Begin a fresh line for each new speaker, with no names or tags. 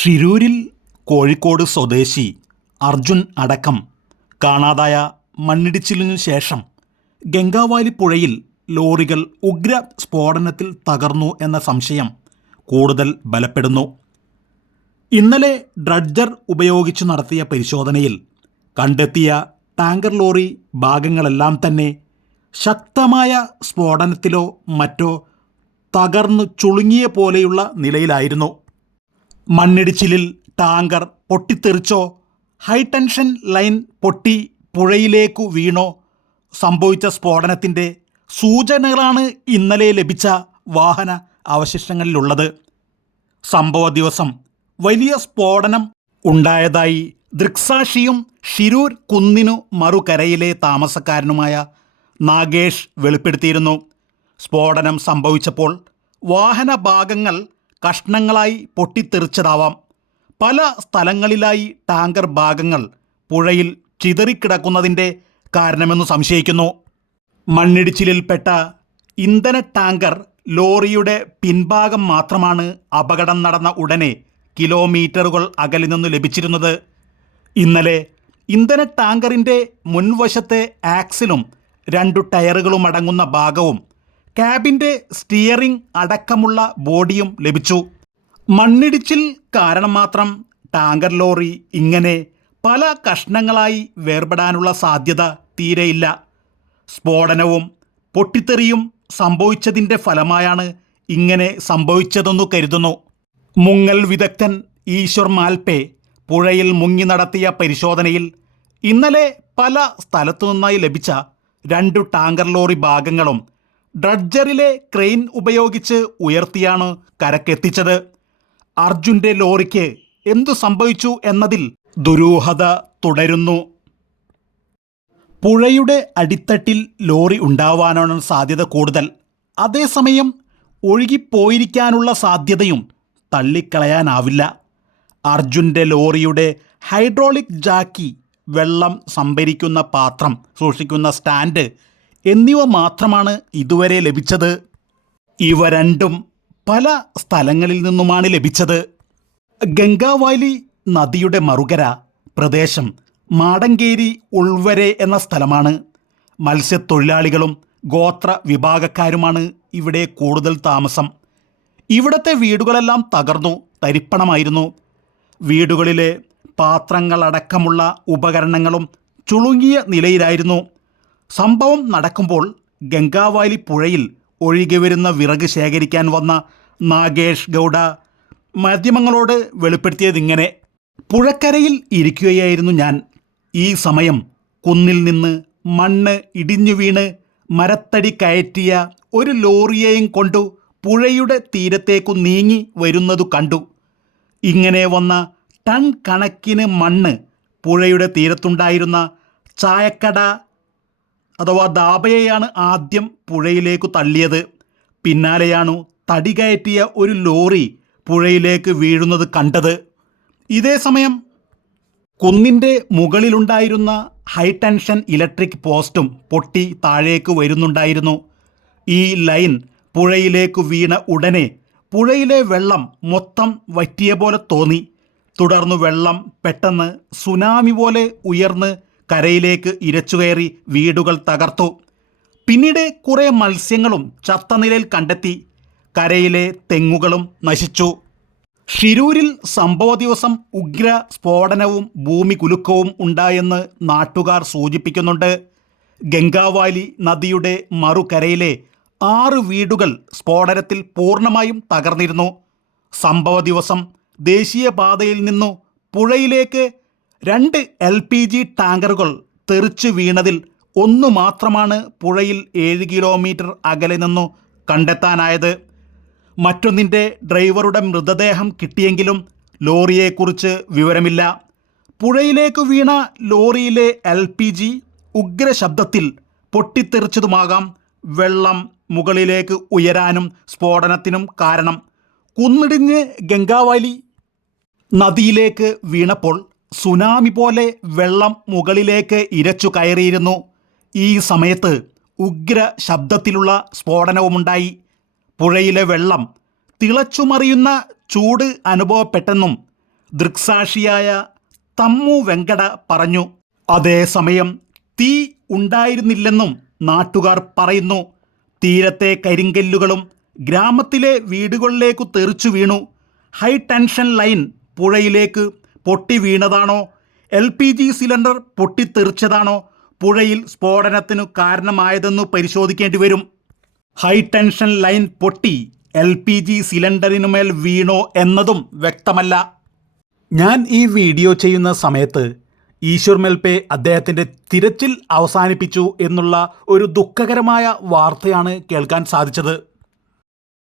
ഷിരൂരിൽ കോഴിക്കോട് സ്വദേശി അർജുൻ അടക്കം കാണാതായ മണ്ണിടിച്ചിലിനു ശേഷം ഗംഗാവാലി പുഴയിൽ ലോറികൾ ഉഗ്ര സ്ഫോടനത്തിൽ തകർന്നു എന്ന സംശയം കൂടുതൽ ബലപ്പെടുന്നു. ഇന്നലെ ഡ്രഡ്ജർ ഉപയോഗിച്ച് നടത്തിയ പരിശോധനയിൽ കണ്ടെത്തിയ ടാങ്കർ ലോറി ഭാഗങ്ങളെല്ലാം തന്നെ ശക്തമായ സ്ഫോടനത്തിലോ മറ്റോ തകർന്നു ചുളുങ്ങിയ പോലെയുള്ള നിലയിലായിരുന്നു. മണ്ണിടിച്ചിലിൽ ടാങ്കർ പൊട്ടിത്തെറിച്ചോ? ഹൈടെൻഷൻ ലൈൻ പൊട്ടി പുഴയിലേക്കു വീണോ? സംഭവിച്ച സ്ഫോടനത്തിന്റെ സൂചനകളാണ് ഇന്നലെ ലഭിച്ച വാഹന അവശിഷ്ടങ്ങളിലുള്ളത്. സംഭവ ദിവസം വലിയ സ്ഫോടനം ഉണ്ടായതായി ദൃക്സാക്ഷിയും ഷിരൂർ കുന്നിനു മറുകരയിലെ താമസക്കാരനുമായ നാഗേഷ് വെളിപ്പെടുത്തിയിരുന്നു. സ്ഫോടനം സംഭവിച്ചപ്പോൾ വാഹന ഭാഗങ്ങൾ കഷ്ണങ്ങളായി പൊട്ടിത്തെറിച്ചതാവാം. പല സ്ഥലങ്ങളിലായി ടാങ്കർ ഭാഗങ്ങൾ പുഴയിൽ ചിതറിക്കിടക്കുന്നതിന്റെ കാരണമെന്ന് സംശയിക്കുന്നു. മണ്ണിടിച്ചിലിൽപ്പെട്ട ഇന്ധന ടാങ്കർ ലോറിയുടെ പിൻഭാഗം മാത്രമാണ് അപകടം നടന്ന ഉടനെ കിലോമീറ്ററുകൾ അകലിൽ നിന്ന് ലഭിച്ചിരുന്നത്. ഇന്നലെ ഇന്ധന ടാങ്കറിന്റെ മുൻവശത്തെ ആക്സിലും രണ്ടു ടയറുകളും അടങ്ങുന്ന ഭാഗവും ക്യാബിന്റെ സ്റ്റിയറിംഗ് അടക്കമുള്ള ബോഡിയും ലഭിച്ചു. മണ്ണിടിച്ചിൽ കാരണം മാത്രം ടാങ്കർ ലോറി ഇങ്ങനെ പല കഷ്ണങ്ങളായി വേർപെടാനുള്ള സാധ്യത തീരെയില്ല. സ്ഫോടനവും പൊട്ടിത്തെറിയും സംഭവിച്ചതിന്റെ ഫലമായാണ് ഇങ്ങനെ സംഭവിച്ചതെന്നു കരുതുന്നു. മുങ്ങൽ വിദഗ്ധൻ ഈശ്വർ മാൽപേ പുഴയിൽ മുങ്ങി നടത്തിയ പരിശോധനയിൽ ഇന്നലെ പല സ്ഥലത്തു നിന്നായി ലഭിച്ച രണ്ടു ടാങ്കർ ലോറി ഭാഗങ്ങളും ഡ്രഡ്ജറിലെ ക്രെയിൻ ഉപയോഗിച്ച് ഉയർത്തിയാണ് കരക്കെത്തിച്ചത്. അർജുന്റെ ലോറിക്ക് എന്തു സംഭവിച്ചു എന്നതിൽ ദുരൂഹത തുടരുന്നു. പുഴയുടെ അടിത്തട്ടിൽ ലോറി ഉണ്ടാവാനാണ് സാധ്യത കൂടുതൽ. അതേസമയം ഒഴുകിപ്പോയിരിക്കാനുള്ള സാധ്യതയും തള്ളിക്കളയാനാവില്ല. അർജുന്റെ ലോറിയുടെ ഹൈഡ്രോളിക് ജാക്കി വെള്ളം സംഭരിക്കുന്ന പാത്രം സൂക്ഷിക്കുന്ന സ്റ്റാൻഡ് എന്നിവ മാത്രമാണ് ഇതുവരെ ലഭിച്ചത്. ഇവ രണ്ടും പല സ്ഥലങ്ങളിൽ നിന്നുമാണ് ലഭിച്ചത്. ഗംഗാവാലി നദിയുടെ മറുകര പ്രദേശം മാടങ്കേരി ഉൾവരെ എന്ന സ്ഥലമാണ്. മത്സ്യത്തൊഴിലാളികളും ഗോത്ര വിഭാഗക്കാരുമാണ് ഇവിടെ കൂടുതൽ താമസം. ഇവിടത്തെ വീടുകളെല്ലാം തകർന്നു തരിപ്പണമായിരുന്നു. വീടുകളിലെ പാത്രങ്ങളടക്കമുള്ള ഉപകരണങ്ങളും ചുളുങ്ങിയ നിലയിലായിരുന്നു. സംഭവം നടക്കുമ്പോൾ ഗംഗാവാലി പുഴയിൽ ഒഴുകി വരുന്ന വിറക് ശേഖരിക്കാൻ വന്ന നാഗേഷ് ഗൗഡ മാധ്യമങ്ങളോട് വെളിപ്പെടുത്തിയതിങ്ങനെ പുഴക്കരയിൽ ഇരിക്കുകയായിരുന്നു ഞാൻ. ഈ സമയം കുന്നിൽ നിന്ന് മണ്ണ് ഇടിഞ്ഞു വീണ് മരത്തടി കയറ്റിയ ഒരു ലോറിയെയും കൊണ്ടു പുഴയുടെ തീരത്തേക്കു നീങ്ങി വരുന്നതു കണ്ടു. ഇങ്ങനെ വന്ന ടൺ കണക്കിന് മണ്ണ് പുഴയുടെ തീരത്തുണ്ടായിരുന്ന ചായക്കട അഥവാ ദാബയെയാണ് ആദ്യം പുഴയിലേക്ക് തള്ളിയത്. പിന്നാലെയാണു തടി കയറ്റിയ ഒരു ലോറി പുഴയിലേക്ക് വീഴുന്നത് കണ്ടത്. ഇതേ സമയം കുന്നിന്റെ മുകളിലുണ്ടായിരുന്ന ഹൈടെൻഷൻ ഇലക്ട്രിക് പോസ്റ്റും പൊട്ടി താഴേക്ക് വരുന്നുണ്ടായിരുന്നു. ഈ ലൈൻ പുഴയിലേക്ക് വീണ ഉടനെ പുഴയിലെ വെള്ളം മൊത്തം വറ്റിയ പോലെ തോന്നി. തുടർന്ന് വെള്ളം പെട്ടെന്ന് സുനാമി പോലെ ഉയർന്ന് കരയിലേക്ക് ഇരച്ചുകയറി വീടുകൾ തകർത്തു. പിന്നീട് കുറേ മത്സ്യങ്ങളും ചത്ത നിലയിൽ കണ്ടെത്തി. കരയിലെ തെങ്ങുകളും നശിച്ചു. ഷിരൂരിൽ സംഭവ ദിവസം ഉഗ്ര സ്ഫോടനവും ഭൂമി കുലുക്കവും ഉണ്ടായെന്ന് നാട്ടുകാർ സൂചിപ്പിക്കുന്നുണ്ട്. ഗംഗാവാലി നദിയുടെ മറുകരയിലെ ആറ് വീടുകൾ സ്ഫോടനത്തിൽ പൂർണമായും തകർന്നിരുന്നു. സംഭവ ദിവസം ദേശീയപാതയിൽ നിന്നു പുഴയിലേക്ക് രണ്ട് എൽ പി ജി ടാങ്കറുകൾ തെറിച്ച് വീണതിൽ ഒന്നു മാത്രമാണ് പുഴയിൽ ഏഴ് കിലോമീറ്റർ അകലെ നിന്നു കണ്ടെത്താനായത്. മറ്റൊന്നിന്റെ ഡ്രൈവറുടെ മൃതദേഹം കിട്ടിയെങ്കിലും ലോറിയെക്കുറിച്ച് വിവരമില്ല. പുഴയിലേക്ക് വീണ ലോറിയിലെ എൽ പി ജി ഉഗ്രശബ്ദത്തിൽ പൊട്ടിത്തെറിച്ചതുമാകാം വെള്ളം മുകളിലേക്ക് ഉയരാനും സ്ഫോടനത്തിനും കാരണം. കുന്നിടിഞ്ഞ് ഗംഗാവാലി നദിയിലേക്ക് വീണപ്പോൾ സുനാമി പോലെ വെള്ളം മുകളിലേക്ക് ഇരച്ചു കയറിയിരുന്നു. ഈ സമയത്ത് ഉഗ്ര ശബ്ദത്തിലുള്ള സ്ഫോടനവുമുണ്ടായി. പുഴയിലെ വെള്ളം തിളച്ചുമറിയുന്ന ചൂട് അനുഭവപ്പെട്ടെന്നും ദൃക്സാക്ഷിയായ തമ്മു വെങ്കട പറഞ്ഞു. അതേസമയം തീ ഉണ്ടായിരുന്നില്ലെന്നും നാട്ടുകാർ പറയുന്നു. തീരത്തെ കരിങ്കല്ലുകളും ഗ്രാമത്തിലെ വീടുകളിലേക്കു തെറിച്ചു വീണു. ഹൈ ടെൻഷൻ ലൈൻ പുഴയിലേക്ക് പൊട്ടി വീണതാണോ? എൽ പി ജി സിലിണ്ടർ പൊട്ടിത്തെറിച്ചതാണോ? പുഴയിൽ സ്ഫോടനത്തിനു കാരണമായതെന്നു പരിശോധിക്കേണ്ടി വരും. ഹൈ ടെൻഷൻ ലൈൻ പൊട്ടി എൽ പി ജി സിലിണ്ടറിനുമേൽ വീണോ എന്നതും വ്യക്തമല്ല. ഞാൻ ഈ വീഡിയോ ചെയ്യുന്ന സമയത്ത് ഈശ്വർ മെൽപെ അദ്ദേഹത്തിന്റെ തിരച്ചിൽ അവസാനിപ്പിച്ചു എന്നുള്ള ഒരു ദുഃഖകരമായ വാർത്തയാണ് കേൾക്കാൻ സാധിച്ചത്.